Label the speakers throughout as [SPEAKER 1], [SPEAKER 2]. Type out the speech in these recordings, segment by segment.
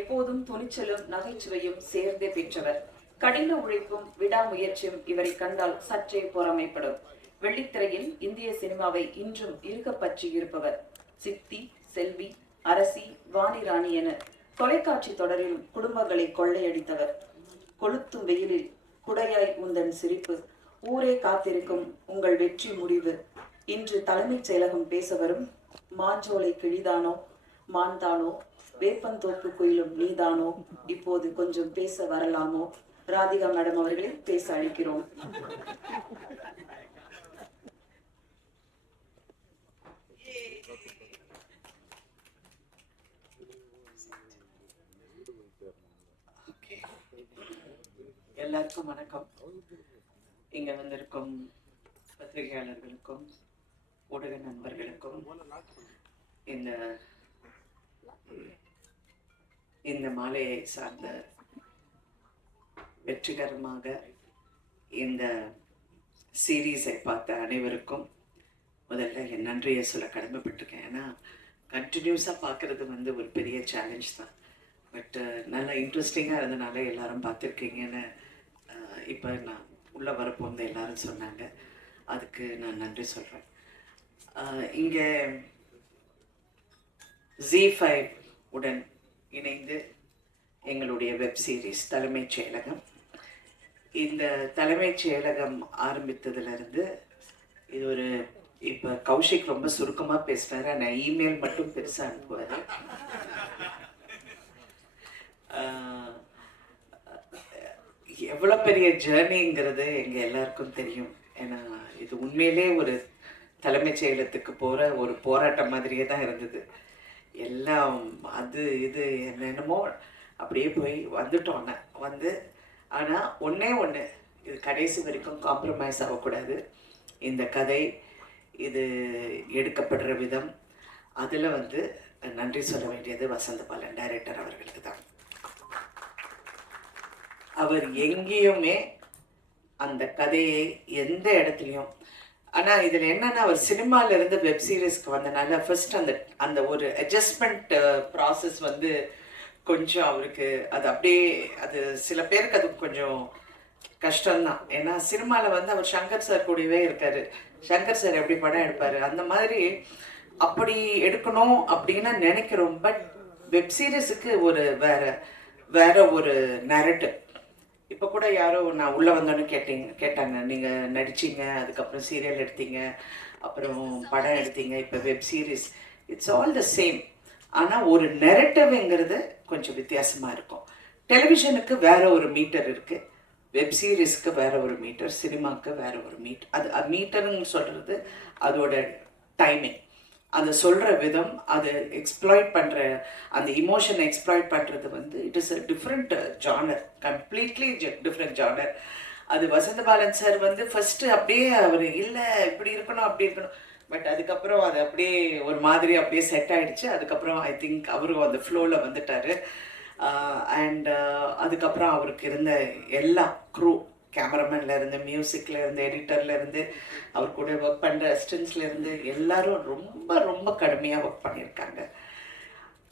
[SPEAKER 1] எப்போதும் துணிச்சலும் நகைச்சுவையும் சேர்ந்தே பெற்றவர். கடின உழைப்பும் விடாமுயற்சியும் இவரை கண்டால் சற்றே பொறாமைப்படும். வெள்ளித்திரையில் இந்திய சினிமாவை இன்றும் இருக பற்றி இருப்பவர். சித்தி செல்வி அரசி வாணிராணி என தொலைக்காட்சி தொடரில் குடும்பங்களை கொள்ளையடித்தவர். கொளுத்தும் வெயிலில் குடையாய் உந்தன் சிரிப்பு. ஊரே காத்திருக்கும் உங்கள் வெற்றி முடிவு. இன்று தலைமைச் செயலகம் பேச வரும். மாஞ்சோலை கிழிதானோ? மான்தானோ? வேப்பந்தோப்பு குயிலும் நீதானோ? இப்போது கொஞ்சம் பேச வரலாமோ? ராதிகா மேடம் அவர்களை பேச அழைக்கிறோம்.
[SPEAKER 2] எல்லாருக்கும் வணக்கம். இங்க வந்திருக்கும் பத்திரிகையாளர்களுக்கும் ஊடக நண்பர்களுக்கும் இந்த இந்த மாலையை சார்ந்த வெற்றிகரமாக இந்த சீரீஸை பார்த்த அனைவருக்கும் முதல்ல என் நன்றியை சொல்ல கடமைப்பட்டிருக்கேன். ஏன்னா கண்டினியூஸாக பார்க்குறது வந்து ஒரு பெரிய சேலஞ்ச் தான். பட்டு நல்லா இன்ட்ரெஸ்டிங்காக இருந்தனால எல்லாரும் பார்த்துருக்கீங்கன்னு இப்போ நான் உள்ளே வரப்போந்து எல்லாரும் சொன்னாங்க. அதுக்கு நான் நன்றி சொல்கிறேன் இங்கே ஜி ஃபைவ் உடன் இணைந்து எங்களுடைய வெப் சீரிஸ் தலைமைச் செயலகம். இந்த தலைமைச் செயலகம் ஆரம்பித்ததுலேருந்து இது ஒரு இப்போ கௌஷிக் ரொம்ப சுருக்கமாக பேசினார் ஆனால் இமெயில் மட்டும் பெருசாக அனுப்புவார். ஆஹ் எவ்வளோ பெரிய ஜேர்னிங்கிறது எங்கள் எல்லாருக்கும் தெரியும். ஏன்னா இது உண்மையிலே ஒரு தலைமைச் செயலத்துக்கு போகிற ஒரு போராட்டம் மாதிரியே தான் இருந்தது. எல்லாம் அது இது என்னென்னமோ அப்படியே போய் வந்துட்டோம் வந்து ஆனால் ஒன்றே ஒன்று இது கடைசி வரைக்கும் காம்ப்ரமைஸ் ஆகக்கூடாது. இந்த கதை இது எடுக்கப்படுற விதம் அதில் வந்து நன்றி சொல்ல வேண்டியது வசந்த பாலன் டைரக்டர் அவர்களுக்கு தான். அவர் எங்கேயுமே அந்த கதையை எந்த இடத்துலையும் ஆனால் இதில் என்னன்னா அவர் சினிமால இருந்து வெப் சீரிஸ்க்கு வந்தனால ஃபர்ஸ்ட் அந்த அந்த ஒரு அட்ஜஸ்ட்மெண்ட் ப்ராசஸ் வந்து கொஞ்சம் அவருக்கு அது அப்படியே அது சில பேருக்கு அது கொஞ்சம் கஷ்டம்தான். ஏன்னா சினிமாவில் வந்து அவர் சங்கர் சார் கூடவே இருக்காரு. சங்கர் சார் எப்படி படம் எடுப்பார்? அந்த மாதிரி அப்படி எடுக்கணும் அப்படின்னு நினைக்கிறோம். பட் வெப் சீரிஸுக்கு ஒரு வேற வேற ஒரு நரட்டிவ் இப்போ கூட யாரோ நான் உள்ளே வந்தோன்னு கேட்டீங்க கேட்டாங்க. நீங்கள் நடிச்சிங்க அதுக்கப்புறம் சீரியல் எடுத்தீங்க அப்புறம் படம் எடுத்தீங்க இப்போ web series it's all the same ஆனால் ஒரு நெரட்டிவ்ங்கிறது கொஞ்சம் வித்தியாசமாக இருக்கும். டெலிவிஷனுக்கு வேற ஒரு மீட்டர் இருக்குது வெப் சீரிஸ்க்கு வேற ஒரு மீட்டர் சினிமாவுக்கு வேற ஒரு மீட் அது மீட்டருன்னு சொல்கிறது அதோட டைமிங் அதை சொல்கிற விதம் அதை எக்ஸ்ப்ளாய்ட் பண்ணுற அந்த இமோஷனை எக்ஸ்ப்ளாய்ட் பண்ணுறது வந்து it is a different genre completely different genre அது வசந்த பாலன் சார் வந்து ஃபஸ்ட்டு அப்படியே அவர் இல்லை இப்படி இருக்கணும் அப்படி இருக்கணும். பட் அதுக்கப்புறம் அது அப்படியே ஒரு மாதிரி அப்படியே செட் ஆகிடுச்சு அதுக்கப்புறம் ஐ திங்க் அவரும் அந்த ஃப்ளோவில் வந்துட்டார். அண்ட் அதுக்கப்புறம் அவருக்கு இருந்த எல்லா க்ரூ கேமராமேன்ல இருந்து மியூசிக்ல இருந்து எடிட்டர்ல இருந்து அவர் கூட ஒர்க் பண்ணுற அசிஸ்டன்ஸ்ல இருந்து எல்லாரும் ரொம்ப ரொம்ப கடுமையாக ஒர்க் பண்ணியிருக்காங்க.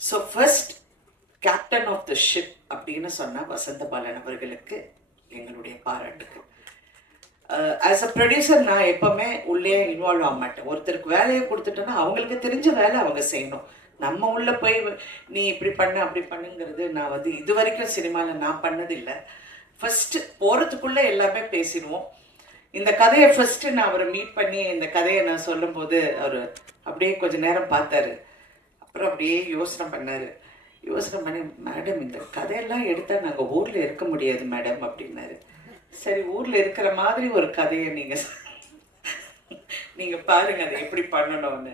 [SPEAKER 2] So first captain of the ship அப்படின்னு சொன்னால் வசந்த பாலன் அவர்களுக்கு எங்களுடைய பாராட்டுக்கு ஆஸ் அ uh, ப்ரொடியூசர் நான் எப்பவுமே உள்ளே இன்வால்வ் ஆக மாட்டேன். ஒருத்தருக்கு வேலையை கொடுத்துட்டோன்னா அவங்களுக்கு தெரிஞ்ச வேலை அவங்க செய்யணும். நம்ம உள்ள போய் நீ இப்படி பண்ண அப்படி பண்ணுங்கிறது நான் வந்து இது வரைக்கும் சினிமாவில் நான் பண்ணதில்லை. ஃபர்ஸ்ட் போகிறதுக்குள்ளே எல்லாமே பேசிடுவோம். இந்த கதையை ஃபர்ஸ்ட் நான் அவரை மீட் பண்ணி இந்த கதையை நான் சொல்லும்போது அவர் அப்படியே கொஞ்ச நேரம் பார்த்தாரு. அப்புறம் அப்படியே யோசனை பண்ணாரு. யோசனை பண்ணி மேடம் இந்த கதையெல்லாம் எடுத்தால் நாங்கள் ஊரில் இருக்க முடியாது மேடம் அப்படின்னாரு. சரி ஊரில் இருக்கிற மாதிரி ஒரு கதையை நீங்கள் நீங்கள் பாருங்க அதை எப்படி பண்ணணும்னு.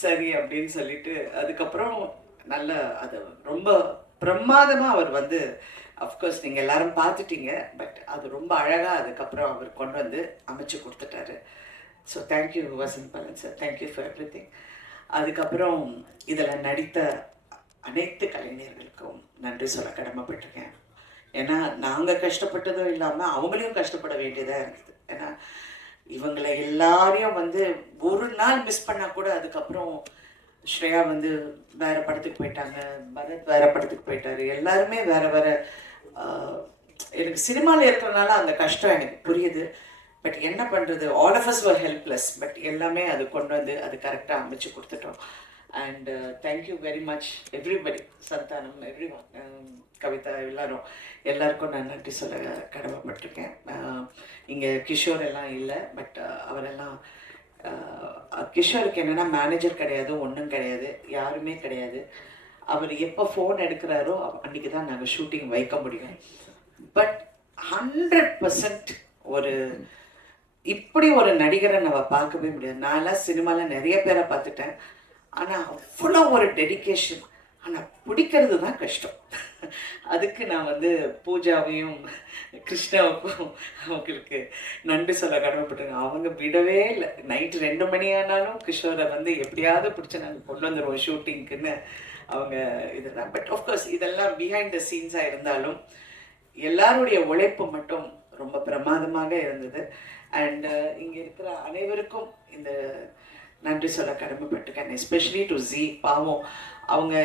[SPEAKER 2] சரி அப்படின்னு சொல்லிட்டு அதுக்கப்புறம் நல்ல அது ரொம்ப பிரமாதமாக அவர் வந்து அஃப்கோர்ஸ் நீங்கள் எல்லாரும் பார்த்துட்டீங்க பட் அது ரொம்ப அழகாக அதுக்கப்புறம் அவர் கொண்டு வந்து அமைச்சு கொடுத்துட்டாரு. So thank you Vasanth Balan sir thank you for everything அதுக்கப்புறம் இதில் நடித்த அனைத்து கலைஞர்களுக்கும் நன்றி சொல்ல கடமைப்பட்டிருக்கேன். ஏன்னா நாங்கள் கஷ்டப்பட்டதும் இல்லாமல் அவங்களையும் கஷ்டப்பட வேண்டியதாக இருந்தது. ஏன்னா இவங்களை எல்லாரையும் வந்து ஒரு நாள் மிஸ் பண்ணால் கூட அதுக்கப்புறம் ஸ்ரேயா வந்து வேற படத்துக்கு போயிட்டாங்க பரத் வேற படத்துக்கு போயிட்டாரு. எல்லாருமே வேற வேற எனக்கு சினிமாவில் இருக்கிறனால அந்த கஷ்டம் எனக்கு புரியுது. பட் என்ன பண்ணுறது all of us were helpless but எல்லாமே அது கொண்டு வந்து அது கரெக்டாக அமைச்சு கொடுத்துட்டோம். And thank you very much everybody Santhanam every um, Kavitha எல்லாரும். எல்லாருக்கும் நான் நன்றி சொல்ல கடமைப்பட்டிருக்கேன். இங்கே கிஷோர் எல்லாம் இல்லை பட் அவரெல்லாம் கிஷோருக்கு என்னென்னா மேனேஜர் கிடையாது ஒன்றும் கிடையாது யாருமே கிடையாது. அவர் எப்போ ஃபோன் எடுக்கிறாரோ அன்றைக்கி தான் நாங்கள் ஷூட்டிங் வைக்க முடியும். பட் ஹண்ட்ரட் பர்சன்ட் ஒரு இப்படி ஒரு நடிகரை நம்ம பார்க்கவே முடியாது. நான்லாம் சினிமாவில் நிறைய பேரை பார்த்துட்டேன். ஆனால் அவ்வளோ ஒரு டெடிகேஷன் ஆனால் பிடிக்கிறது தான் கஷ்டம். அதுக்கு நான் வந்து பூஜாவையும் கிருஷ்ணாவுக்கும் அவங்களுக்கு நன்றி சொல்ல கடமைப்பட்டிருக்கேன். அவங்க விடவே இல்லை. நைட்டு ரெண்டு மணி ஆனாலும் கிஷோரை வந்து எப்படியாவது பிடிச்சி நாங்கள் கொண்டு வந்துடுவோம் ஷூட்டிங்க்குன்னு அவங்க இதெல்லாம் பட் ஆஃப்கோர்ஸ் இதெல்லாம் பிஹைண்ட் த சீன்ஸாக இருந்தாலும் எல்லாருடைய உழைப்பு மட்டும் ரொம்ப பிரமாதமாக இருந்தது. அண்டு இங்கே இருக்கிற அனைவருக்கும் இந்த நன்றி சொல்ல கடமைப்பட்டிருக்கேன். எஸ்பெஷலி டு ஜி பாவம். அவங்க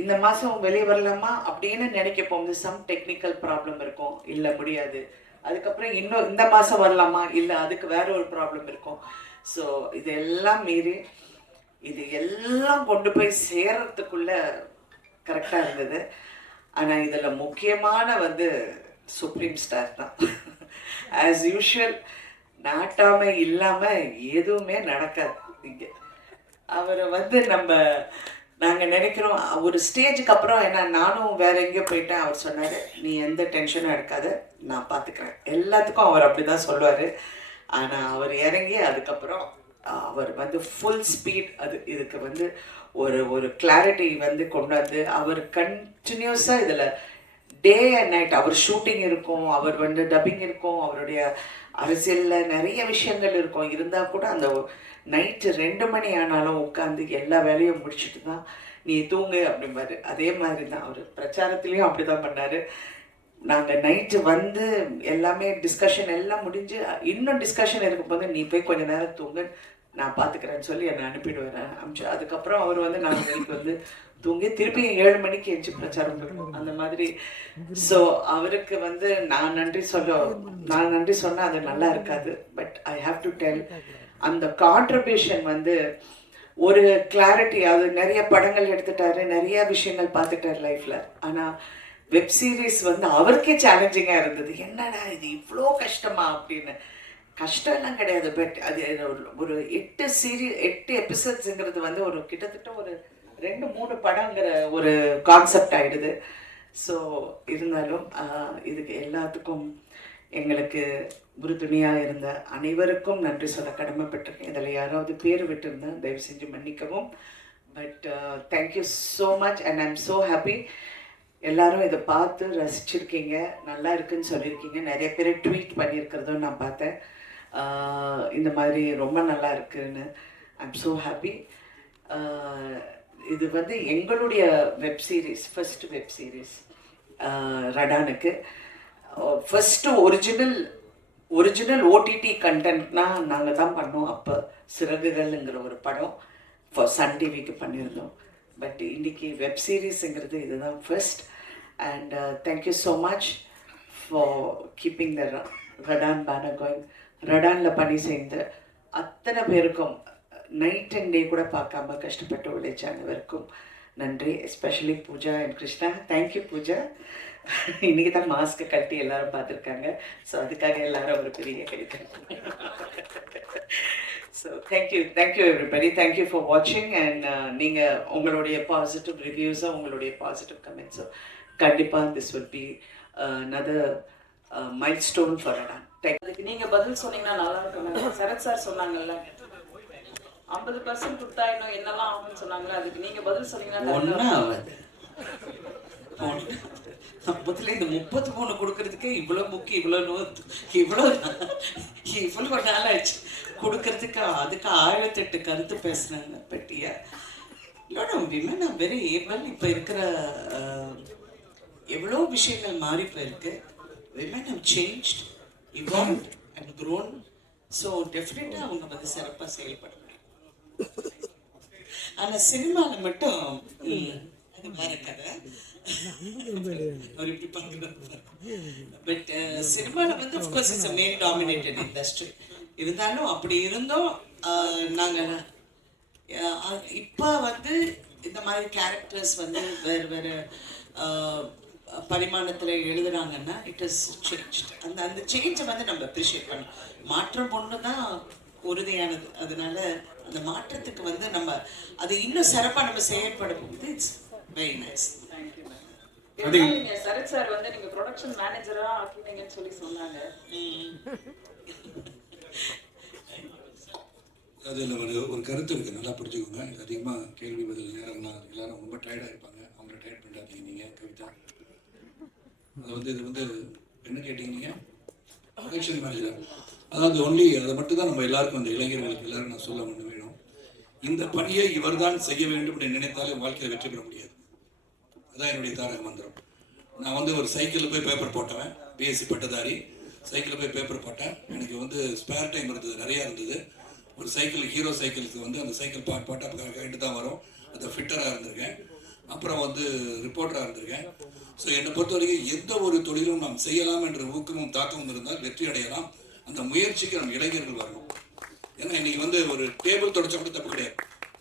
[SPEAKER 2] இந்த மாதம் வெளியே வரலாமா அப்படின்னு நினைக்க போகும்போது சம் டெக்னிக்கல் ப்ராப்ளம் இருக்கும். இல்லை முடியாது. அதுக்கப்புறம் இன்னும் இந்த மாதம் வரலாமா? இல்லை அதுக்கு வேற ஒரு ப்ராப்ளம் இருக்கும். ஸோ இதெல்லாம் மீறி இது எல்லாம் கொண்டு போய் சேர்றதுக்குள்ள கரெக்டாக இருந்தது. ஆனால் இதில் முக்கியமான வந்து சுப்ரீம் ஸ்டார் தான். ஆஸ் யூஷுவல் நாட்டாமை இல்லாமல் எதுவுமே நடக்காது. அவரை வந்து நம்ம நாங்கள் நினைக்கிறோம் ஒரு ஸ்டேஜுக்கு அப்புறம் என்ன நானும் வேற எங்கேயோ போயிட்டேன். அவர் சொன்னார் நீ எந்த டென்ஷனும் எடுக்காத நான் பார்த்துக்கிறேன் எல்லாத்துக்கும் அவர் அப்படி தான் சொல்லுவார். ஆனால் அவர் இறங்கி அதுக்கப்புறம் அவர் வந்து ஃபுல் ஸ்பீட் அது இதுக்கு வந்து ஒரு ஒரு கிளாரிட்டி வந்து கொண்டு வந்து அவர் கண்டினியூஸாக இதில் டே அண்ட் நைட் அவர் ஷூட்டிங் இருக்கும் அவர் வந்து டப்பிங் இருக்கும் அவருடைய அரசியலில் நிறைய விஷயங்கள் இருக்கும். இருந்தால் கூட அந்த நைட்டு ரெண்டு மணி ஆனாலும் உட்காந்து எல்லா வேலையும் முடிச்சுட்டு தான் நீ தூங்கு அப்படிம்பாரு. அதே மாதிரி தான் அவர் பிரச்சாரத்துலேயும் அப்படி தான் பண்ணார். நாங்கள் நைட்டு வந்து எல்லாமே டிஸ்கஷன் எல்லாம் முடிஞ்சு இன்னும் டிஸ்கஷன் இருக்கும்போது நீ போய் கொஞ்ச நேரம் தூங்கு நான் பார்த்துக்கிறேன்னு சொல்லி என்னை அனுப்பிடுவேன் அனுப்பிச்சு அதுக்கப்புறம் அவர் வந்து நாங்கள் வந்து தூங்கி திருப்பி ஏழு மணிக்கு எழுச்சி பிரச்சாரம் பண்ணுவோம் அந்த மாதிரி. ஸோ அவருக்கு வந்து நான் நன்றி சொல்ல நான் நன்றி சொன்னால் அது நல்லா இருக்காது. But I have to tell அந்த கான்ட்ரிபியூஷன் வந்து ஒரு கிளாரிட்டி அது நிறைய படங்கள் எடுத்துட்டாரு நிறைய விஷயங்கள் பார்த்துட்டாரு லைஃப்ல ஆனால் வெப் சீரிஸ் வந்து அவருக்கே சேலஞ்சிங்காக இருந்தது. என்னடா இது இவ்வளோ கஷ்டமா அப்படின்னு. கஷ்டம்லாம் கிடையாது பட் அது ஒரு- ஒரு எட்டு சீரி எட்டு எபிசோட்ஸுங்கிறது வந்து ஒரு கிட்டத்தட்ட ஒரு ரெண்டு மூணு படங்கிற ஒரு கான்செப்ட் ஆயிடுது. ஸோ இருந்தாலும் இதுக்கு எல்லாத்துக்கும் எங்களுக்கு உறுதுணையாக இருந்த அனைவருக்கும் நன்றி சொல்ல கடமைப்பட்டிருக்கேன். இதில் யாராவது பேர் விட்டுருந்தேன் தயவு செஞ்சு மன்னிக்கவும். But thank you so much and I'm so happy எல்லாரும் இதை பார்த்து ரசிச்சிருக்கீங்க. நல்லா இருக்குன்னு சொல்லியிருக்கீங்க. நிறைய பேர் ட்வீட் பண்ணியிருக்கிறதும் நான் பார்த்தேன். இந்த மாதிரி ரொம்ப நல்லா இருக்குன்னு. ஐம் ஸோ ஹாப்பி இது வந்து எங்களுடைய web series first web series ரடானுக்கு. First original original OTT கண்டென்ட்னா நாங்கள் தான் பண்ணோம். அப்போ சிறகுகள்ங்கிற ஒரு படம் ஃபார் சன் டிவிக்கு பண்ணியிருந்தோம். பட் இன்னைக்கு வெப் சீரிஸுங்கிறது இதுதான் first and thank you so much for keeping the Radaan banner going ரடானில் பணி செய்த அத்தனை பேருக்கும் நைட் அண்ட் டே கூட பார்க்காம கஷ்டப்பட்டு உழைச்ச அனைவருக்கும் நன்றி especially Pooja and Krishna. Thank you Pooja. இன்னைக்கு தான் மாஸ்க்கை கட்டி எல்லாரும் பார்த்துருக்காங்க. ஸோ அதுக்காக எல்லாரும் ஒரு பெரிய கிடைக்கும் so thank you thank you everybody thank you for வாட்சிங் அண்ட் நீங்கள் உங்களுடைய பாசிட்டிவ் ரிவ்யூஸும் உங்களுடைய பாசிட்டிவ் கமெண்ட்ஸும் கண்டிப்பாக this will be another milestone for Radaan thank
[SPEAKER 1] அதுக்கு நீங்கள் பதில் சொன்னீங்கன்னா நல்லா இருக்கும் சரத் சார் சொன்னாங்கல்ல. ஐம்பது பர்சன்ட் கொடுத்தா இன்னும் என்னெல்லாம் ஆகும்னு சொன்னாங்கல்ல அதுக்கு நீங்க பதில் சொன்னீங்கன்னா
[SPEAKER 3] ஒன்றும் ஆகாது. முதல்ல இந்த முப்பத்தி மூணு கொடுக்கறதுக்கே இவ்வளோ புக்கு இவ்வளோ நோத்து இவ்வளோ இவ்வளோ நாள் ஆச்சு கொடுக்கறதுக்கு அதுக்கு ஆயிரத்தெட்டு கருத்து பேசுனாங்க பட்டியா. இல்லைனா விமன் ஆர் வெரி ஏபிள் இப்போ இருக்கிற எவ்வளோ விஷயங்கள் மாறி போயிருக்கு. Women have change evolve and grown so டெஃபினட்டாக அவங்க வந்து சிறப்பாக செயல்படுறாங்க
[SPEAKER 2] ஆனா சினிமால மட்டும் அது வேற கதை அவர் இப்படி பட் வந்து of course it's male dominated industry இருந்தாலும் அப்படி இருந்தும் அஹ், நாங்க இப்போ வந்து இந்த மாதிரி கேரக்டர்ஸ் வந்து வேறு வேறு பரிமாணத்தில் எழுதுறாங்கன்னா இட் இஸ் சேஞ்ச் அந்த அந்த சேஞ்சை வந்து நம்ம அப்ரிஷியேட் பண்ணணும். மாற்றம் ஒன்று தான் உறுதியானது. அதனால அந்த மாற்றத்துக்கு வந்து நம்ம அது இன்னும் சிறப்பாக நம்ம செயல்படும் போது இட்ஸ் வெரி நைஸ்
[SPEAKER 1] நீங்க சரத் சார் வந்து நீங்க ப்ரொடக்ஷன் மேனேஜரா ஆக்கிட்டீங்கன்னு சொல்லி சொன்னாங்க.
[SPEAKER 4] அதில் ஒரு ஒரு கருத்து இருக்குது நல்லா புரிஞ்சுக்கோங்க. இது அதிகமாக கேள்வி பதில் நேரம்லாம் எல்லாரும் ரொம்ப டயர்டாக இருப்பாங்க. அவங்கள டயர்ட் பண்ணாதீங்க நீங்கள் கவிதா. அது வந்து இது வந்து என்ன கேட்டீங்க நீங்கள் எலெக்ஷன் மேனேஜர் அதாவது ஒன்லி அதை மட்டும் தான் நம்ம எல்லாருக்கும் அந்த இளைஞர்களுக்கு எல்லாரும் நான் சொல்ல வேண்டும் வேணும். இந்த பணியை இவர் தான் செய்ய வேண்டும் என்று நினைத்தாலே வாழ்க்கையில் வெற்றி பெற முடியாது. அதான் என்னுடைய தாரக மந்திரம். நான் வந்து ஒரு சைக்கிளில் போய் பேப்பர் போட்டவன். பிஎஸ்சி பட்டதாரி. சைக்கிளில் போய் பேப்பர் போட்டேன். எனக்கு வந்து ஸ்பேர் டைம் இருந்தது நிறையா இருந்தது. ஒரு சைக்கிள் ஹீரோ சைக்கிளுக்கு வந்து அந்த சைக்கிள் பாட் பாட்டாக கேட்டு தான் வரும் அந்த ஃபிட்டராக இருந்திருக்கேன். அப்புறம் வந்து ரிப்போர்ட்டராக இருந்திருக்கேன். ஸோ என்னை பொறுத்த வரைக்கும் எந்த ஒரு தொழிலும் நாம் செய்யலாம் என்ற ஊக்கமும் தாக்கமும் இருந்தால் வெற்றி அடையலாம். அந்த முயற்சிக்கு நம் இளைஞர்கள் வரணும். ஏன்னா இன்னைக்கு வந்து ஒரு டேபிள் தொடச்ச கூட தப்பு கிடையாது.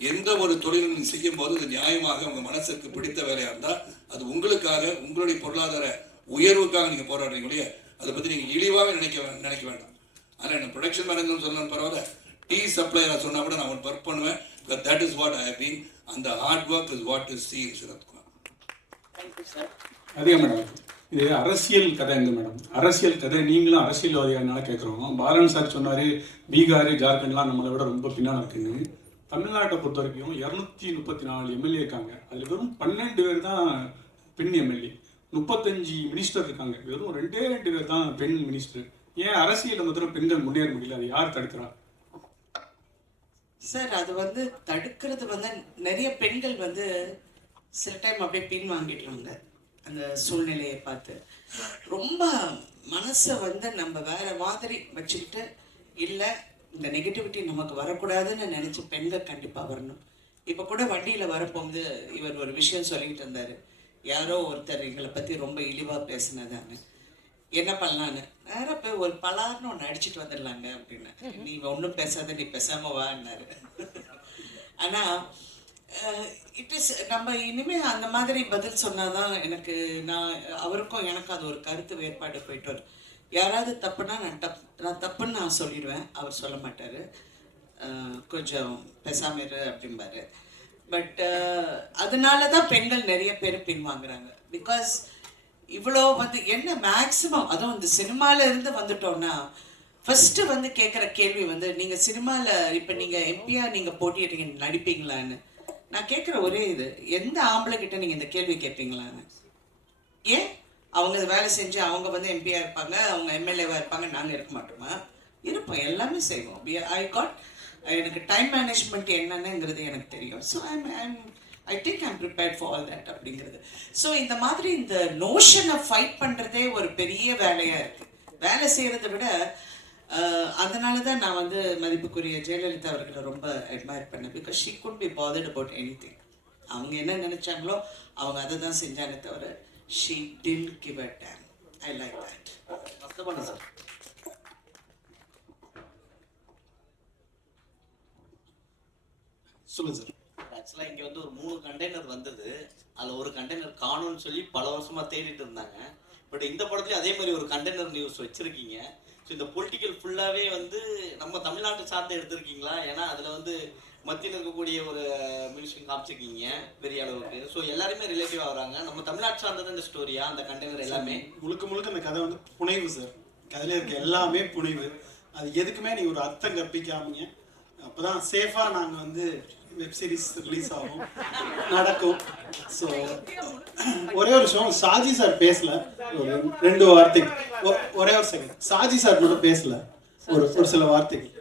[SPEAKER 4] எந்த ஒரு தொழிலும் நீங்க செய்யும் போது அது நியாயமாக உங்க மனசுக்கு பிடித்த வேலையா இருந்தால் அது உங்களுக்காக உங்களுடைய பொருளாதார உயர்வுக்காக நீங்க போராடுறீங்க இல்லையா அதை பத்தி நீங்க இழிவாக நினைக்க நினைக்க வேண்டாம். ஆனால் என்ன ப்ரொடக்ஷன் மேனேஜர் சொன்னாலும் பரவாயில்ல. டீ சப்ளையராக சொன்னா கூட நான் ஒன்று ஒர்க் பண்ணுவேன். That is what I been அந்த hard work is what is see Sarathkumar
[SPEAKER 5] அதே மேடம் இது அரசியல் கதைங்க மேடம் அரசியல் கதை நீங்களும் அரசியல்வாதியானால கேட்குறோம் பாலன் சார் சொன்னார் பீகார் ஜார்க்கண்ட்லாம் நம்மளை விட ரொம்ப பின்னால் இருக்குன்னு தமிழ்நாட்டை பொறுத்த வரைக்கும் இரநூத்தி முப்பத்தி நாலு எம்எல்ஏ இருக்காங்க அதில் வெறும் பன்னெண்டு பேர் தான் பெண் எம்எல்ஏ முப்பத்தஞ்சு மினிஸ்டர் இருக்காங்க. வெறும் ரெண்டே ரெண்டு பேர் தான் பெண் மினிஸ்டர் ஏன் அரசியல் மாத்திரம் பெண்கள் முன்னேற முடியல? அதை யார் தடுக்கிறா?
[SPEAKER 2] சார் அது வந்து தடுக்கிறது வந்து நிறைய பெண்கள் வந்து சில டைம் அப்படியே பின் வாங்கிடுறாங்க அந்த சூழ்நிலையை பார்த்து. ரொம்ப மனசை வந்து நம்ம வேற மாதிரி வச்சுக்கிட்டு இல்லை இந்த நெகட்டிவிட்டி நமக்கு வரக்கூடாதுன்னு நினச்சி பெண்கள் கண்டிப்பாக வரணும். இப்போ கூட வண்டியில் வரப்போகும்போது இவர் ஒரு விஷயம் சொல்லிக்கிட்டு இருந்தார். யாரோ ஒருத்தர் எங்களை பற்றி ரொம்ப இழிவாக பேசினதான்னு. என்ன பண்ணலான்னு? நேரா போய் ஒரு பலார்னு ஒன்று அடிச்சுட்டு வந்துடலாங்க அப்படின்னு. நீ ஒன்றும் பேசாத நீ பேசாம வான்னாரு ஆனா இட் இஸ் நம்ம இனிமே அந்த மாதிரி பதில் சொன்னாதான் எனக்கு நான் அவருக்கும் எனக்கு அது ஒரு கருத்து வேறுபாடு போயிட்டு வரும். யாராவது தப்புனா நான் தப் நான் தப்புன்னு நான் சொல்லிடுவேன். அவர் சொல்ல மாட்டாரு. கொஞ்சம் பேசாம இரு அப்படிம்பாரு. பட் அதனால தான் பெண்கள் நிறைய பேர் பின்வாங்குறாங்க. பிகாஸ் இவ்வளோ வந்து என்ன மேக்ஸிமம் அதுவும் இந்த சினிமால இருந்து வந்துட்டோம்னா ஃபர்ஸ்ட் வந்து கேட்குற கேள்வி வந்து நீங்க சினிமால இப்போ நீங்க எம்பியா நீங்க போட்டியிட்டீங்க நடிப்பீங்களான்னு? நான் கேட்குற ஒரே இது எந்த ஆம்பளை கிட்ட நீங்க இந்த கேள்வி கேட்பீங்களான்னு ஏன்? அவங்க வேலை செஞ்சு அவங்க வந்து எம்பியா இருப்பாங்க அவங்க எம்எல்ஏவா இருப்பாங்க நாங்கள் இருக்க மாட்டோமா? இருப்போம் எல்லாமே செய்வோம். ஐ காட் எனக்கு டைம் மேனேஜ்மெண்ட் என்னன்னுங்கிறது எனக்கு தெரியும். So I'm I'm I think I'm prepared for all that அப்படிங்கிறது. ஸோ இந்த மாதிரி இந்த நோஷனை ஃபைட் பண்ணுறதே ஒரு பெரிய வேலையாக இருக்குது வேலை செய்கிறத விட அதனால தான் நான் வந்து மதிப்புக்குரிய ஜெயலலிதா அவர்களை ரொம்ப அட்மையர் பண்ணேன். Because she could be bothered about any அவங்க என்ன நினச்சாங்களோ அவங்க அதை தான் செஞ்சாங்க தவிர she till give a damn I like that
[SPEAKER 6] சொல்லுங்கள் சார்
[SPEAKER 5] சொல்லுங்க சார்
[SPEAKER 6] ஆக்சுவலாக இங்கே வந்து ஒரு மூணு கண்டெய்னர் வந்தது. அதில் ஒரு கண்டெய்னர் காணும்னு சொல்லி பல வருஷமாக தேடிட்டு இருந்தாங்க. பட் இந்த படத்துலேயும் அதே மாதிரி ஒரு கண்டெய்னர் நியூஸ் வச்சுருக்கீங்க. ஸோ இந்த பொலிட்டிக்கல் ஃபுல்லாகவே வந்து நம்ம தமிழ்நாட்டை சார்ந்து எடுத்திருக்கீங்களா? ஏன்னா அதில் வந்து மத்தியில் இருக்கக்கூடிய ஒரு மியூசியம் காமிச்சிருக்கீங்க பெரிய அளவுக்கு. ஸோ எல்லாருமே ரிலேட்டிவ் ஆகுறாங்க நம்ம தமிழ்நாட்டு சார்ந்தது இந்த ஸ்டோரியா அந்த கண்டெய்னர் எல்லாமே?
[SPEAKER 7] முழுக்க முழுக்க அந்த கதை வந்து புனைவு சார். கதையில இருக்க எல்லாமே புனைவு. அது எதுக்குமே நீ ஒரு அர்த்தம் கற்பிக்காமீங்க. அப்பதான் சேஃபா நாங்க வந்து வெப் சீரிஸ் ரிலீஸ் ஆகும். நடக்கும். ஸோ ஒரே ஒரு விஷயம் சாஜி சார் பேசல. ஒரு ரெண்டு வார்த்தை ஒ- ஒரே ஒரு செகண்ட் ஷாஜி சார் மட்டும் பேசல. ஒரு ஒரு சில வார்த்தைகள்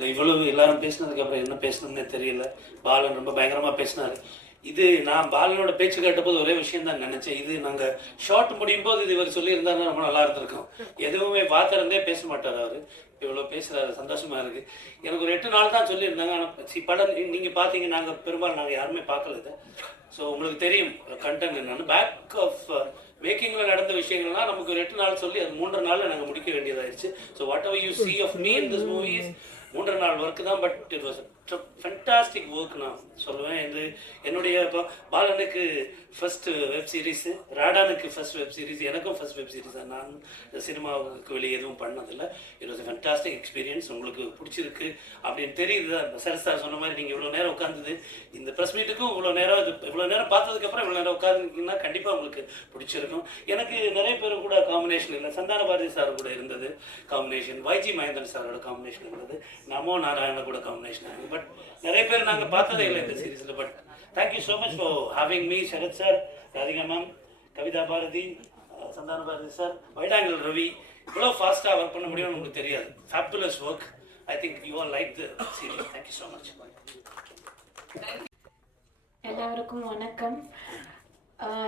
[SPEAKER 8] இவ்வளவு எல்லாரும் பேசினதுக்கு அப்புறம் என்ன பேசணும்னே தெரியல. பாலன் ரொம்ப பயங்கரமா பேசினாரு. இது நான் பாலனோட பேச்சு கேட்டபோது ஒரே விஷயம் தான் நினைச்சேன். இது நாங்கள் ஷார்ட் முடியும் போது இது இவர் சொல்லியிருந்தாருன்னா ரொம்ப நல்லா இருந்திருக்கும். எதுவுமே பார்த்துருந்தே பேச மாட்டார் அவர். இவ்வளோ பேசுகிறாரு சந்தோஷமா இருக்கு. எனக்கு ஒரு எட்டு நாள் தான் சொல்லியிருந்தாங்க. ஆனால் சி படம் நீ- பார்த்தீங்க நாங்கள் பெரும்பாலும் நாங்கள் யாருமே பார்க்கல இதை. ஸோ உங்களுக்கு தெரியும் கண்டென்ட் என்னன்னு. பேக் ஆஃப் மேக்கிங்கில் நடந்த விஷயங்கள்லாம் நமக்கு ஒரு எட்டு நாள் சொல்லி அது மூன்று நாளில் நாங்கள் முடிக்க வேண்டியதாயிருச்சு. So whatever you see of me in this movies மூன்று நாள் ஒர்க் தான் but it was fantastic work நான் சொல்லுவேன். இது என்னுடைய இப்போ பாலனுக்கு ஃபஸ்ட்டு வெப் சீரிஸு ராடானுக்கு ஃபர்ஸ்ட் வெப் சீரிஸ் எனக்கும் ஃபர்ஸ்ட் வெப் சீரிஸ் நான் சினிமாவுக்கு வெளியே எதுவும் பண்ணதில்லை. இட் வாஸ் ஃபென்டாஸ்டிக் எக்ஸ்பீரியன்ஸ் உங்களுக்கு பிடிச்சிருக்கு அப்படின்னு தெரியுது. தான் சரஸ் சார் சொன்ன மாதிரி நீங்கள் இவ்வளோ நேரம் உட்காந்துது இந்த ப்ரெஸ் மீட்டுக்கும் இவ்வளோ நேரம் இது இவ்வளோ நேரம் பார்த்ததுக்கப்புறம் இவ்வளோ நேரம் உட்காந்துருக்கீங்கன்னா கண்டிப்பாக உங்களுக்கு பிடிச்சிருக்கும். எனக்கு நிறைய பேர் கூட காம்பினேஷன் இல்லை. சந்தான பாரதி சார் கூட இருந்தது. காம்பினேஷன் வைஜி மகேந்திரன் சாரோட காம்பினேஷன் இருந்தது. நமோ நாராயண கூட காம்பினேஷன் ஆகுது பட் நிறைய பேர் நாங்கள் பார்த்ததே இல்லை இந்த சீரீஸில் but thank you so much for having me Sarath sir Radhika ma'am Kavitha Bharathi Santhana Bharathi sir வைடாங்கல் Ravi இவ்வளோ ஃபாஸ்ட்டாக ஒர்க் பண்ண முடியும்னு உங்களுக்கு தெரியாது. Fabulous work I think you are like the series thank you so much
[SPEAKER 9] எல்லாருக்கும் வணக்கம்.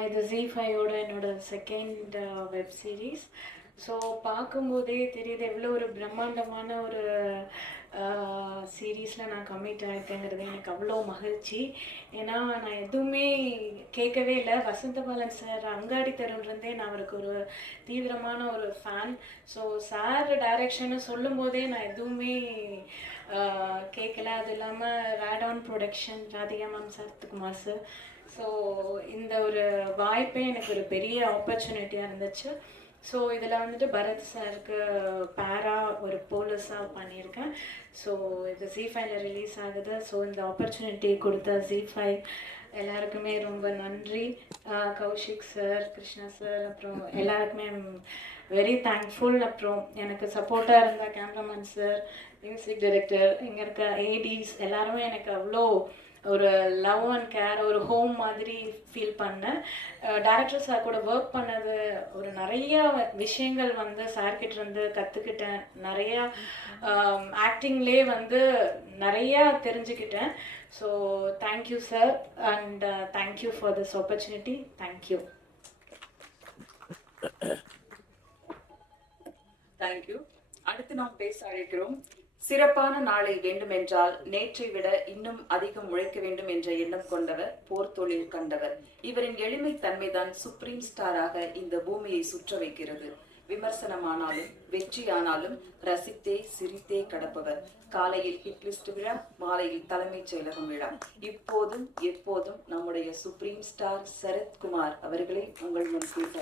[SPEAKER 9] இது G ஃபைவோட என்னோட செகண்ட் வெப் சீரிஸ் ஸோ பார்க்கும்போதே தெரியுது எவ்வளோ ஒரு பிரம்மாண்டமான ஒரு சீரீஸில் நான் கம்மிட் ஆகிருக்கேங்கிறது எனக்கு அவ்வளோ மகிழ்ச்சி. ஏன்னா நான் எதுவுமே கேட்கவே இல்லை. வசந்தபாலன் சார் அங்காடி தெருவிலேருந்தே நான் அவருக்கு ஒரு தீவிரமான ஒரு ஃபேன் ஸோ சார் டைரக்ஷன்னு சொல்லும்போதே நான் எதுவுமே கேட்கல. அது இல்லாமல் Radaan production Radhika ma'am Sarathkumar sir so இந்த ஒரு வாய்ப்பே எனக்கு ஒரு பெரிய ஆப்பர்ச்சுனிட்டியாக இருந்துச்சு. ஸோ இதில் வந்துட்டு பரத் சாருக்கு பேரா ஒரு போலீஸாக பண்ணியிருக்கேன். ஸோ இது ஜி ஃபைவ்ல ரிலீஸ் ஆகுது. ஸோ இந்த ஆப்பர்ச்சுனிட்டி கொடுத்த ஜி ஃபைவ் எல்லாருக்குமே ரொம்ப நன்றி. கௌஷிக் சார் கிருஷ்ணா சார் அப்புறம் எல்லாருக்குமே வெரி தேங்க்ஃபுல் அப்புறம் எனக்கு சப்போர்ட்டாக இருந்த கேமராமேன் சார் மியூசிக் டைரக்டர் இங்கே இருக்க ஏடிஸ் எல்லாருமே எனக்கு அவ்வளோ ஒரு லவ் அண்ட் கேர் ஒரு ஹோம் மாதிரி ஃபீல் பண்ணேன். டேரக்டர் சார் கூட ஒர்க் பண்ணது ஒரு நிறையா விஷயங்கள் வந்து சார்கிட்ட இருந்து கற்றுக்கிட்டேன் நிறையா ஆக்டிங்லேயே um, வந்து நிறையா தெரிஞ்சுக்கிட்டேன். So thank you sir and thank you for this opportunity thank you
[SPEAKER 1] thank you அடுத்து நாம் பேச அழைக்கிறோம். சிறப்பான நாளை வேண்டுமென்றால் நேற்றை விட இன்னும் அதிகம் உழைக்க வேண்டும் என்ற எண்ணம் கொண்டவர் போர் தொழில் கண்டவர். இவரின் எளிமை தன்மைதான் சுப்ரீம் ஸ்டாராக இந்த பூமியை சுற்ற வைக்கிறது. விமர்சனமானாலும் வெற்றியானாலும் ரசித்தே சிரித்தே கடப்பவர். காலையில் ஹிட்லிஸ்ட் விழா மாலையில் தலைமைச் செயலகம் விழா. இப்போதும் எப்போதும் நம்முடைய சுப்ரீம் ஸ்டார் சரத்குமார் அவர்களை உங்கள் முன் பேச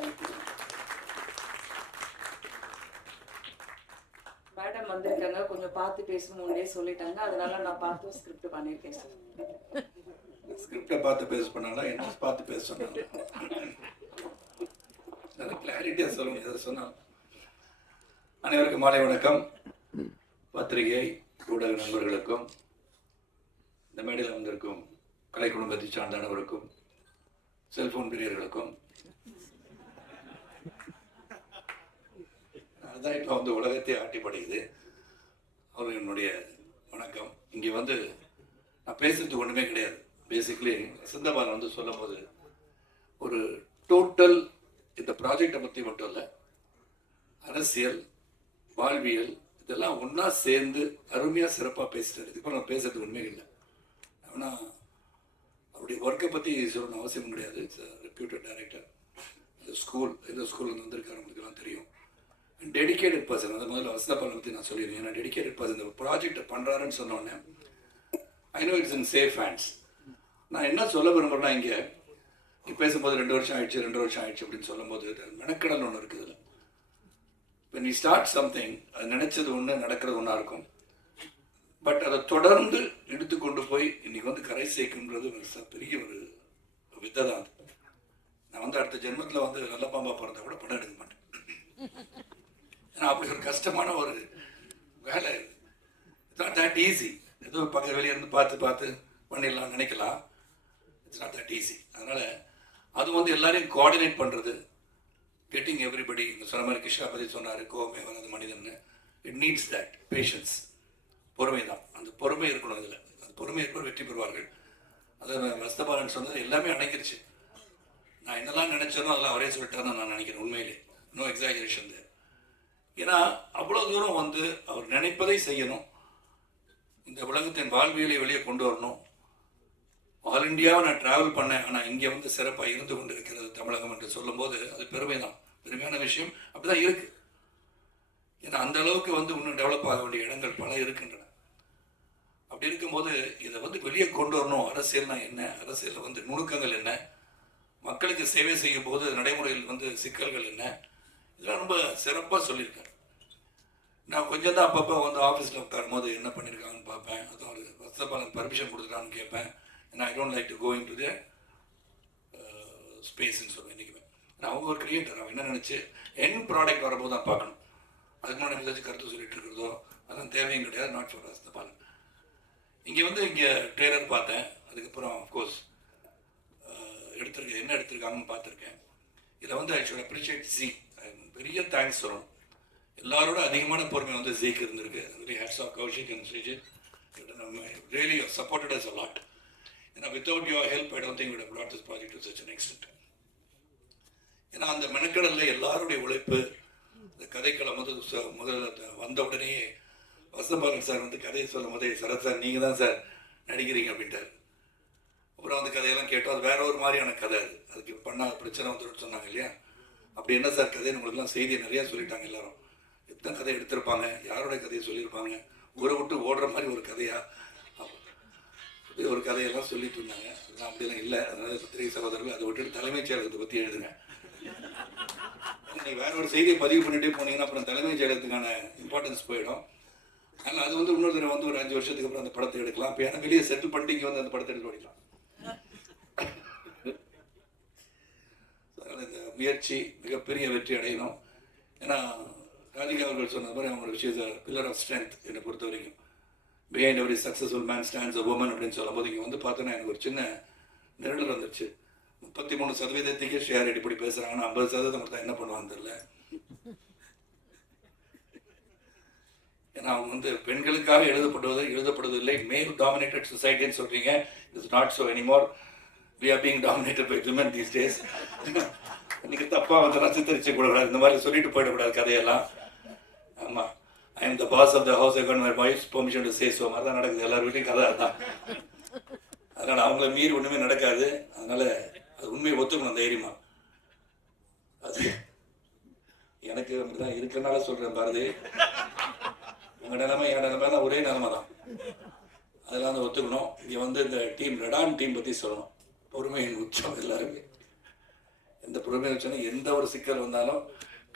[SPEAKER 1] மேடம் வந்திருக்காங்க. கொஞ்சம் பார்த்து பேசணும்னே சொல்லிட்டாங்க. அதனால நான் பார்த்து ஸ்கிரிப்ட் பண்ணியிருக்கேன் சார்
[SPEAKER 4] ஸ்கிரிப்டை பார்த்து பேச பண்ணாங்களா என்ன பார்த்து பேச சொன்னாங்க? நல்லா கிளாரிட்டியாக சொல்லுங்க எதை சொன்னால் அனைவருக்கும் மாலை வணக்கம். பத்திரிகை ஊடக நண்பர்களுக்கும் இந்த மேடையில் வந்திருக்கும் கலை குடும்பத்தை சார்ந்த அனைவருக்கும் செல்போன் பிரியர்களுக்கும் அதுதான் இப்போ வந்து உலகத்தை ஆட்டிப்படுகிறது அவர் என்னுடைய வணக்கம். இங்கே வந்து நான் பேசுறதுக்கு ஒன்றுமே கிடையாது. பேசிக்கலி சிந்தபாலன் வந்து சொல்லும் போது ஒரு டோட்டல் இந்த ப்ராஜெக்டை பற்றி மட்டும் இல்லை அரசியல் வாழ்வியல் இதெல்லாம் ஒன்றா சேர்ந்து அருமையாக சிறப்பாக பேசிட்டார். இதுக்கு நான் பேசுறது உண்மை இல்லை. ஆனால் அவருடைய ஒர்க்கை பற்றி சொல்லணும் அவசியம் கிடையாது. இட்ஸ் ரெப்யூட்டட் டைரக்டர் இந்த ஸ்கூல் எந்த ஸ்கூலில் வந்திருக்காரு உங்களுக்குலாம் தெரியும். டெடிகேட்டட் பர்சன் அந்த முதல்ல வசந்தபாலன் பற்றி நான் சொல்லிடுறேன் ஏன்னா டெடிக்கேட்டட் பர்சன் இந்த ப்ராஜெக்டை பண்ணுறாருன்னு சொன்னோடனே I know it's in safe hands நான் என்ன சொல்ல விரும்புகிறேன்னா இங்கே இங்கே பேசும்போது ரெண்டு வருஷம் ஆயிடுச்சு ரெண்டு வருஷம் ஆயிடுச்சு அப்படின்னு சொல்லும்போது மெனக்கடல் ஒன்று இருக்குது வென் யூ ஸ்டார்ட் சம்திங் அது நினச்சது ஒன்று நடக்கிறது ஒன்றா இருக்கும். பட் அதை தொடர்ந்து எடுத்து கொண்டு போய் இன்னைக்கு வந்து கரை சேர்க்குன்றது ஒரு பெரிய ஒரு வித்தை தான் நான் வந்து அடுத்த ஜென்மத்தில் வந்து நல்ல பாம்பா பிறந்தா கூட படம் எடுக்க மாட்டேன். ஏன்னா அப்படி ஒரு கஷ்டமான ஒரு வேலை. இட்ஸ் நாட் தட் ஈஸி ஏதோ பக்கத்து வெளியே இருந்து பார்த்து பார்த்து பண்ணிடலாம் நினைக்கலாம். இட்ஸ் நாட் தட் ஈஸி அதனால் அது வந்து எல்லாரையும் கோஆர்டினேட் பண்ணுறது கெட்டிங் எவ்ரிபடி இந்த சொன்ன மாதிரி கிருஷ்ணா பற்றி சொன்னார் கோவமே வராது மனிதன் இட் நீட்ஸ் தட் பேஷன்ஸ் பொறுமை தான் அந்த பொறுமை இருக்கணும் இதில். அந்த பொறுமை இருப்பவர் வெற்றி பெறுவார்கள். அது வஸ்தபாலன் சொன்னது எல்லாமே அடங்கிருச்சு. நான் என்னெல்லாம் நினச்சேனோ அதெல்லாம் அவரே சொல்லிட்டாருன்னு நான் நினைக்கிறேன் உண்மையிலே. நோ எக்ஸாஜரேஷன் ஏன்னா அவ்வளோ தூரம் வந்து அவர் நினைப்பதை செய்யணும். இந்த உலகத்தின் வாழ்வியலை வெளியே கொண்டு வரணும். ஆல் இந்தியாவை நான் டிராவல் பண்ணேன். ஆனால் இங்கே வந்து சிறப்பாக இருந்து கொண்டு இருக்கிறது தமிழகம் என்று சொல்லும்போது அது பெருமை தான் பெருமையான விஷயம். அப்படிதான் இருக்குது ஏன்னா அந்த அளவுக்கு வந்து இன்னும் டெவலப் ஆக வேண்டிய இடங்கள் பல இருக்கின்றன. அப்படி இருக்கும்போது இதை வந்து வெளியே கொண்டு வரணும். அரசியல்னா என்ன? அரசியலில் வந்து நுணுக்கங்கள் என்ன? மக்களுக்கு சேவை செய்யும் போது நடைமுறையில் வந்து சிக்கல்கள் என்ன? இதெல்லாம் ரொம்ப சிறப்பாக சொல்லியிருக்காரு. நான் கொஞ்சம் தான் அப்பப்போ வந்து ஆஃபீஸில் உட்காரும் போது என்ன பண்ணியிருக்காங்கன்னு பார்ப்பேன். அதுவும் ஒரு வசப்பாளன் பர்மிஷன் கொடுத்துட்டான்னு கேட்பேன். ஏன்னா I don't like to going to the ஸ்பேஸ்ன்னு சொல்லுவேன் என்றைக்குமே ஏன்னா அவங்க ஒரு கிரியேட்டர் அவன் என்ன நினச்சி என் ப்ராடக்ட் வரும்போது தான் பார்க்கணும். அதுக்கு முன்னாடி ஏதாச்சும் கருத்து சொல்லிட்டு இருக்கிறதோ அதெல்லாம் தேவையும் கிடையாது நாட் ஃபார் வசப்பாளன் இங்கே வந்து இங்கே ட்ரெய்லர் பார்த்தேன். அதுக்கப்புறம் அஃப்கோர்ஸ் uh, எடுத்துருக்கேன் என்ன எடுத்திருக்காங்கன்னு பார்த்துருக்கேன். இதை வந்து ஐ ஷுட் அப்ரிஷியேட் ஜி பெரிய தேங்க்ஸ் வரும். எல்லாரோட அதிகமான பொறுமை வந்து ஜீக் இருந்திருக்கு. really hats off Kaushik and Sreejith really supported us a lot ஏன்னா without your help I don't think we'd brought this project to such an ஏன்னா அந்த மெனக்கடலில் எல்லாருடைய உழைப்பு இந்த கதைக்களை வந்து ச- முதல்ல வந்த உடனேயே வசம்பாலன் சார் வந்து கதையை சொல்லும் போதே சரத் சார் நீங்கள் தான் சார் நடிக்கிறீங்க அப்படின்ட்டார். அப்புறம் அந்த கதையெல்லாம் கேட்டோம். அது வேற ஒரு மாதிரியான கதை அது. அதுக்கு பண்ணாத பிரச்சனை வந்துட்டு சொன்னாங்க இல்லையா? அப்படி என்ன சார் கதைன்னு உங்களுக்குலாம் செய்தியை நிறையா சொல்லிட்டாங்க எல்லாரும். எத்தனை கதை எடுத்திருப்பாங்க? யாரோட கதையை சொல்லியிருப்பாங்க? ஊரை விட்டு ஓடுற மாதிரி ஒரு கதையா? அப்படி ஒரு கதையெல்லாம் சொல்லிட்டு இருந்தாங்க. அதெல்லாம் அப்படிலாம் இல்லை. அதனால பத்திரிகை சகோதரர்கள் அதை விட்டுட்டு தலைமைச் செயலகத்தை பற்றி எழுதுங்க. நீங்கள் வேற ஒரு செய்தியை பதிவு பண்ணிட்டே போனீங்கன்னா அப்புறம் தலைமைச் செயலகத்துக்கான இம்பார்ட்டன்ஸ் போயிடும். அதனால் அது வந்து இன்னொரு தடவை வந்து ஒரு அஞ்சு வருஷத்துக்கு அப்புறம் அந்த படத்தை எடுக்கலாம். இப்போ ஏன்னா வெளியே செட்டில் பண்ணிட்டு இங்கே வந்து அந்த படத்தை எடுத்து படிக்கலாம் அதனால் இந்த முயற்சி மிகப்பெரிய வெற்றி அடையணும். ஏன்னா காந்திகா அவர்கள் சொன்ன மாதிரி அவங்களோட விஷயத்தை பில்லர் ஆஃப் ஸ்ட்ரென்த் என்னை பொறுத்த வரைக்கும். Behind every successful man stands woman அப்படின்னு சொல்லும்போது இங்கே வந்து பார்த்தோன்னா எனக்கு ஒரு சின்ன நெருடல் வந்துருச்சு. முப்பத்தி மூணு சதவீதத்துக்கே ஷேர் இப்படி பேசுகிறாங்கன்னா ஐம்பது சதவீதம் மட்டும் என்ன பண்ணுவான்னு தெரியல. ஏன்னா அவங்க வந்து பெண்களுக்காக எழுதப்படுவது எழுதப்படுவதில்லை மேல் டாமினேட்டட் சொசைட்டின்னு சொல்கிறீங்க it's not so anymore we are being dominated by women these days இன்னைக்கு தப்பா வந்து சித்தரிச்சு கூடாது. இந்த மாதிரி சொல்லிட்டு போயிடக்கூடாது கதையெல்லாம். ஆமா. I am the boss of the house account my wife permission to say so மாதிரி தான் நடக்குது. எல்லார் வீட்லையும் கதை அதுதான். அதனால அவங்கள மீறி ஒன்றுமே நடக்காது. அதனால அது உண்மையை ஒத்துக்கணும் தைரியமா. அது எனக்கு அப்படிதான் இருக்கிறனால சொல்றேன் பாரதி. உங்க நிலைமை என் நிலைமைலாம் ஒரே நிலைமை தான். அதெல்லாம் வந்து ஒத்துக்கணும். இங்கே வந்து இந்த டீம் ரெடான் டீம் பற்றி சொல்லணும். பொறுமையின் உச்சம் எல்லாருமே. எந்த பொறுமை உச்சம் எந்த ஒரு சிக்கல் வந்தாலும்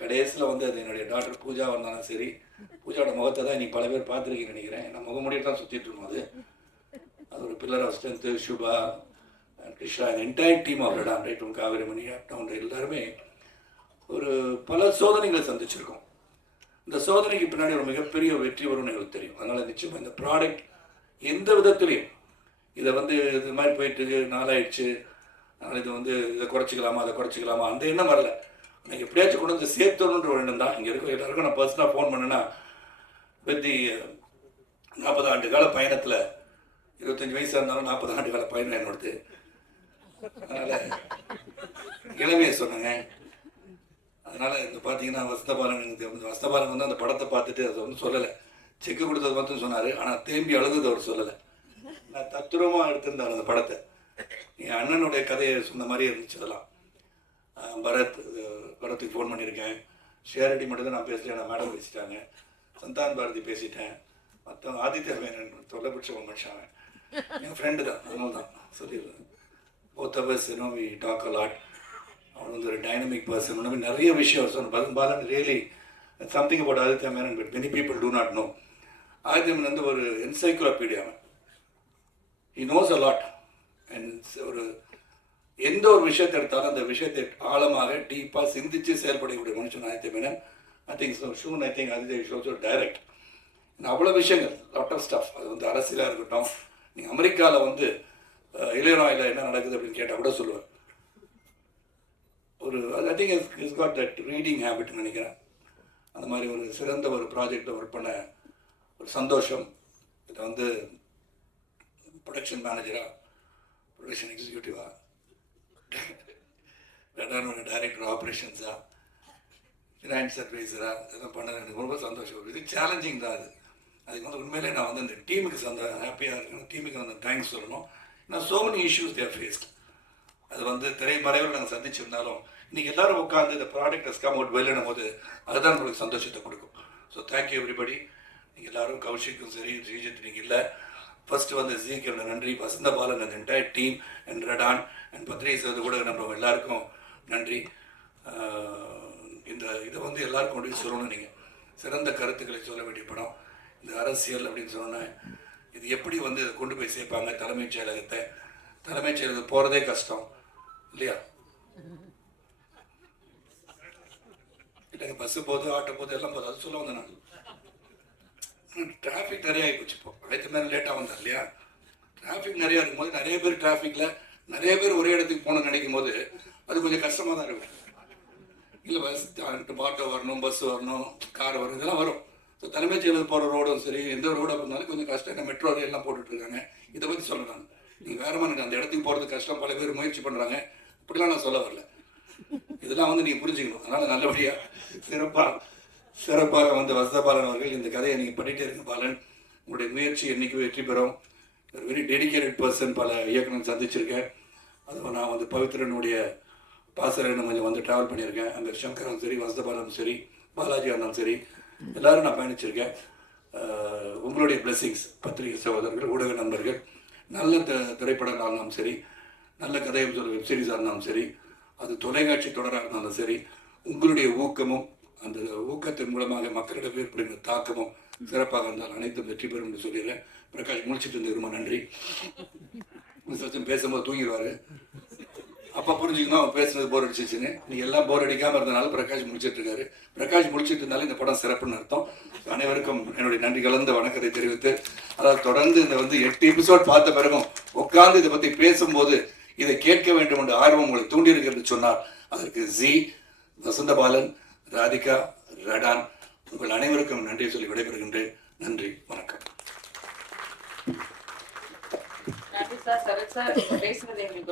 [SPEAKER 4] கடைசியில் வந்து அது என்னுடைய டாக்டர் பூஜா வந்தாலும் சரி பூஜாவோட முகத்தை தான் நீ பல பேர் பார்த்துருக்கீங்கன்னு நினைக்கிறேன். நான் முகமுடியை தான் சுற்றிட்டு இருக்கோம் அது. அது ஒரு pillar of strength Subha Krishna entire team of Radaan right from Kavirimani up down எல்லாருமே ஒரு பல சோதனைகளை சந்திச்சிருக்கோம். இந்த சோதனைக்கு பின்னாடி ஒரு மிகப்பெரிய வெற்றி வரும்னு எங்களுக்கு தெரியும். அதனால் நிச்சயமாக இந்த ப்ராடக்ட் எந்த விதத்துலையும் இதை வந்து இது மாதிரி போயிட்டு நாளாயிடுச்சு அதனால் இது வந்து இதை குறைச்சிக்கலாமா அதை குறைச்சிக்கலாமா? அந்த எண்ணம் வரல. ஆனால் எப்படியாச்சும் கொண்டு வந்து சேர்த்தணுன்ற ஒரு எண்ணம் தான். இங்கே இருக்க எல்லாருக்கும் நான் பர்சனாக ஃபோன் பண்ணேன்னா பற்றி நாற்பது ஆண்டு கால பயணத்தில் இருபத்தஞ்சி வயசாக இருந்தாலும் நாற்பது ஆண்டு கால பயணம் என்னோடது. அதனால் இளமையை சொன்னேங்க. அதனால் இந்த பார்த்தீங்கன்னா வசந்தபாலன் வஸ்தபாலன் வந்து வசந்தபாலன் வந்து அந்த படத்தை பார்த்துட்டு அதை வந்து சொல்லலை. செக்கு கொடுத்தது மட்டும் சொன்னார். ஆனால் தேம்பி அழுதது அவர் சொல்லலை. நான் தத்துரமாக எடுத்திருந்தார் அந்த படத்தை. என் அண்ணனுடைய கதையை சொன்ன மாதிரி இருந்துச்சு அதெல்லாம். பரத் பரத்துக்கு ஃபோன் பண்ணியிருக்கேன். ஷேரடி மட்டும் தான் நான் பேசுகிறேன் நான் மேடம் பேசிட்டாங்க. சந்தான் பாரதி பேசிட்டேன். மற்றவங்க ஆதித்ய மேனன் தொல்லை பிடிச்ச ஒரு மனுஷன் அவன். என் ஃப்ரெண்டு தான் அதனால தான் சொல்லிடுறேன் both of us you know we talk அவன் வந்து ஒரு டைனமிக் பர்சன் இந்த மாதிரி நிறைய விஷயம் சொன்ன பலன் Balan really something about Aditya Menon but many people do not know Aditya Menon வந்து ஒரு என்சைக்ளோபீடியா அவன். ஹி நோஸ் அ லாட் ஒரு எந்த ஒரு விஷயத்தை எடுத்தாலும் அந்த விஷயத்தை ஆழமாக டீப்பாக சிந்திச்சு செயல்படக்கூடிய மனுஷன் ஆயத்தை Menon I think soon I think Aditya shows direct அவ்வளோ விஷயங்கள் லாட் ஆஃப் ஸ்டாஃப் அது வந்து அரசியலாக இருக்கட்டும். நீங்கள் அமெரிக்காவில் வந்து இளையராயில் என்ன நடக்குது அப்படின்னு கேட்டால் கூட சொல்லுவேன் ஒரு I think is got that reading ஹேபிட்னு நினைக்கிறேன். அந்த மாதிரி ஒரு சிறந்த ஒரு ப்ராஜெக்டில் ஒர்க் பண்ண ஒரு சந்தோஷம். இதை வந்து ப்ரொடக்ஷன் மேனேஜராக ப்ரொடக்ஷன் எக்ஸிக்யூட்டிவா ரெண்டாவது டைரக்டர் ஆப்ரேஷன்ஸா ஃபினான்ஸ் அட்வைசரா இதெல்லாம் பண்ணது எனக்கு ரொம்ப சந்தோஷம். இது சேலஞ்சிங் தான் அது. அதுக்கு வந்து உண்மையிலே நான் வந்து அந்த டீமுக்கு சந்த ஹாப்பியாக இருக்கணும். டீமுக்கு வந்து தேங்க்ஸ் சொல்லணும். நான் so many issues there faced அது வந்து திரைமறைவில் நாங்கள் சந்திச்சிருந்தாலும் இன்றைக்கி எல்லோரும் உட்காந்து இந்த ப்ராடக்ட் ஹஸ் கம் அவுட் வெளியிடும் போது அதுதான் உங்களுக்கு சந்தோஷத்தை கொடுக்கும். ஸோ தேங்க்யூ எவ்ரிபடி நீங்கள் எல்லோரும் கௌஷிக்கும் சரி ஸ்ரீஜித் நீங்கள் இல்லை. ஃபர்ஸ்ட் வந்து ஜீக்கியோட நன்றி. வசந்த பாலன் அந்த entire team and Radaan and பத்ரீஸ் வந்து கூட நம்ம எல்லாருக்கும் நன்றி. இந்த இதை வந்து எல்லாருக்கும் கொண்டு சொல்லணும் நீங்கள் சிறந்த கருத்துக்களை சொல்ல வேண்டிய படம். இந்த அரசியல் அப்படின்னு சொன்னேன் இது எப்படி வந்து இதை கொண்டு போய் சேர்ப்பாங்க தலைமைச் செயலகத்தை? தலைமைச் செயலகம் போகிறதே கஷ்டம் இல்லையா? இல்லைங்க பஸ்ஸு போதும் ஆட்டோ போதும் எல்லாம் போதும் அது சொல்ல வந்தேன் நான். டிராஃபிக் நிறைய ஆகிப்போச்சு இப்போ. அதுக்கு மேலே லேட்டாக வந்தார் இல்லையா டிராஃபிக் நிறையா இருக்கும்போது நிறைய பேர் டிராஃபிக்கில் நிறைய பேர் ஒரே இடத்துக்கு போகணும்னு நினைக்கும் போது அது கொஞ்சம் கஷ்டமாக தான் இருக்கும். இல்லை பஸ் ஆட்டோ வரணும் பஸ் வரணும் கார் வரணும் இதெல்லாம் வரும். ஸோ தலைமைச் செயலர் போகிற ரோடும் சரி எந்த ரோடாக இருந்தாலும் கொஞ்சம் கஷ்டம். இந்த மெட்ரோ எல்லாம் போட்டுட்டு இருக்காங்க. இதை பற்றி சொல்லலாம் நீங்கள் வேற மாதிரி அந்த இடத்துக்கு போகிறது கஷ்டம். பல பேர் முயற்சி பண்ணுறாங்க அப்படிலாம் நான் சொல்ல வரல. இதெல்லாம் வந்து நீங்கள் புரிஞ்சுக்கணும். அதனால் நல்லபடியாக சிறப்பாக சிறப்பாக வந்து வசதபாலன் அவர்கள் இந்த கதையை நீங்கள் பண்ணிகிட்டே இருக்க பாலன். உங்களுடைய முயற்சி என்றைக்கு வெற்றி பெறும். வெரி டெடிகேட்டட் பர்சன் பல இயக்குனர் சந்திச்சிருக்கேன். அதுவும் நான் வந்து பவித்ரனுடைய பாசரன் கொஞ்சம் வந்து ட்ராவல் பண்ணியிருக்கேன். அங்கே சங்கரும் சரி வசதபாலனும் சரி பாலாஜி அண்ணனும் சரி எல்லாரும் நான் பயணிச்சிருக்கேன். உங்களுடைய பிளெஸிங்ஸ் பத்திரிகை சகோதரர்கள் ஊடக நண்பர்கள் நல்ல த திரைப்படங்களாக இருந்தாலும் சரி நல்ல கதை சொல்ல வெப்சீரிஸாக இருந்தாலும் சரி அது தொலைக்காட்சி தொடராக இருந்தாலும் சரி உங்களுடைய ஊக்கமும் அந்த ஊக்கத்தின் மூலமாக மக்களிடம் ஏற்படுகிற தாக்கமும் சிறப்பாக இருந்தால் அனைத்தும் வெற்றி பெறும் என்று சொல்லிடுறேன். பிரகாஷ் முடிச்சுட்டு இருந்து ரொம்ப நன்றி சச்சின் பேசும்போது தூங்கிடுவாரு. அப்போ புரிஞ்சுக்கணும் அவன் பேசுனது போர் அடிச்சிச்சுன்னு. நீ எல்லாம் போர் அடிக்காம இருந்தனால பிரகாஷ் முடிச்சிட்டு இருக்காரு. பிரகாஷ் முடிச்சிட்டு இருந்தாலும் இந்த படம் சிறப்புன்னு அர்த்தம். அனைவருக்கும் என்னுடைய நன்றி கலந்த வணக்கத்தை தெரிவித்து அதாவது தொடர்ந்து இந்த வந்து எட்டு எபிசோட் பார்த்த பிறகும் உட்கார்ந்து இதை பத்தி பேசும்போது இதை கேட்க வேண்டும் என்ற ஆர்வம் உங்களை தூண்டி இருக்கிறது சொன்னார். அதற்கு ஜி. வசந்தபாலன் ராதிகா ரடான் உங்கள் அனைவருக்கும் நன்றி சொல்லி விடைபெறுகின்றேன். நன்றி வணக்கம்.
[SPEAKER 1] நன்றி சார் சரத் சார் பேசுனது எங்களுக்கு